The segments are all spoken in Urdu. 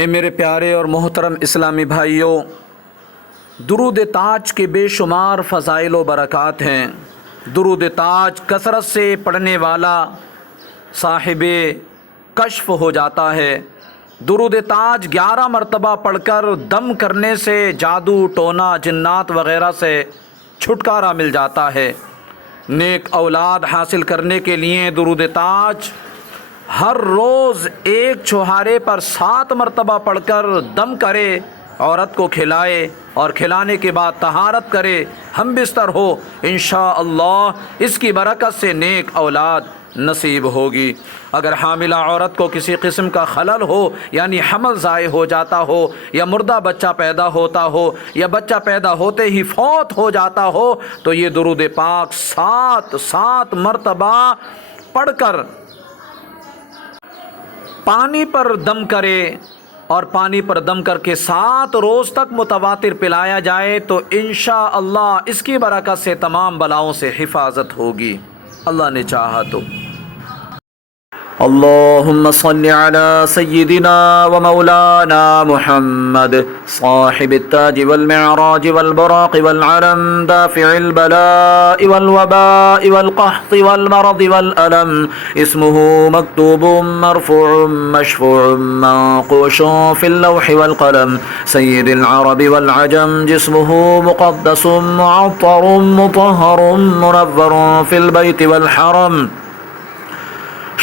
اے میرے پیارے اور محترم اسلامی بھائیوں، درود تاج کے بے شمار فضائل و برکات ہیں۔ درود تاج کثرت سے پڑھنے والا صاحب کشف ہو جاتا ہے۔ درود تاج 11 مرتبہ پڑھ کر دم کرنے سے جادو ٹونا جنات وغیرہ سے چھٹکارا مل جاتا ہے۔ نیک اولاد حاصل کرنے کے لیے درود تاج ہر روز ایک چھہارے پر 7 مرتبہ پڑھ کر دم کرے، عورت کو کھلائے اور کھلانے کے بعد طہارت کرے، ہم بستر ہو، انشاءاللہ اس کی برکت سے نیک اولاد نصیب ہوگی۔ اگر حاملہ عورت کو کسی قسم کا خلل ہو، یعنی حمل ضائع ہو جاتا ہو، یا مردہ بچہ پیدا ہوتا ہو، یا بچہ پیدا ہوتے ہی فوت ہو جاتا ہو، تو یہ درود پاک 7 مرتبہ پڑھ کر پانی پر دم کرے، اور پانی پر دم کر کے 7 روز تک متواتر پلایا جائے تو انشاءاللہ اس کی برکت سے تمام بلاؤں سے حفاظت ہوگی، اللہ نے چاہا تو۔ اللهم صل على سيدنا ومولانا محمد صاحب التاج والمعراج والبراق والعلم دافع البلاء والوباء والقحط والمرض والألم، اسمه مكتوب مرفوع مشفوع منقوش في اللوح والقلم، سيد العرب والعجم، جسمه مقدس معطر مطهر منور في البيت والحرم،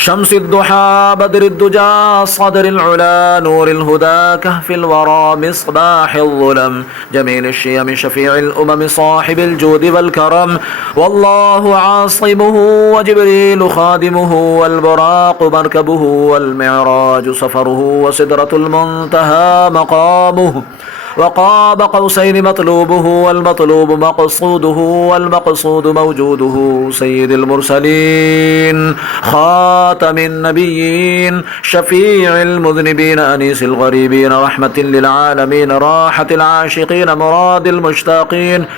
شمس الضحى بدر الدجى صدر العلا نور الهدى كهف الورى مصباح الظلم، جميل الشيم شفيع الأمم صاحب الجود والكرم، والله عاصمه وجبريل خادمه والبراق مركبه والمعراج سفره وسدرة المنتهى مقامه، وقاب قوسين مطلوبه والمطلوب مقصوده والمقصود موجوده، سيد المرسلين خاتم النبيين شفيع المذنبين أنيس الغريبين رحمة للعالمين راحة العاشقين مراد المشتاقين،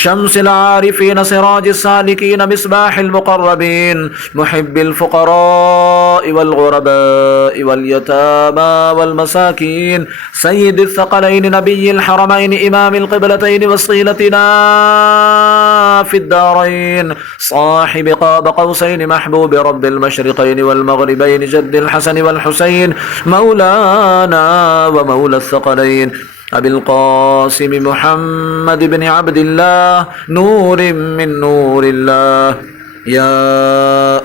شمس العارفين سراج السالكين مصباح المقربين، محب الفقراء والغرباء واليتامى والمساكين، سيد الثقلين نبي الحرمين إمام القبلتين وصيلتنا في الدارين، صاحب قاب قوسين محبوب رب المشرقين والمغربين، جد الحسن والحسين، مولانا ومولى الثقلين، أبي القاسم محمد بن عبد الله نور من نور الله، يا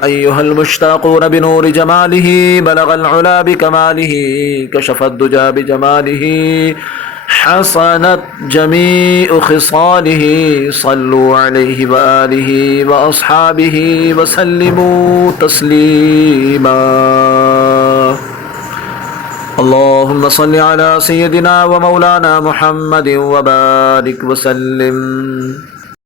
أيها المشتاقون بنور جماله بلغ العلا بكماله، كشف الدجى بجماله، حسنت جميع خصاله، صلوا عليه وآله وأصحابه وسلموا تسليما۔ اللهم صل على سيدنا ومولانا محمد وبارك وسلم۔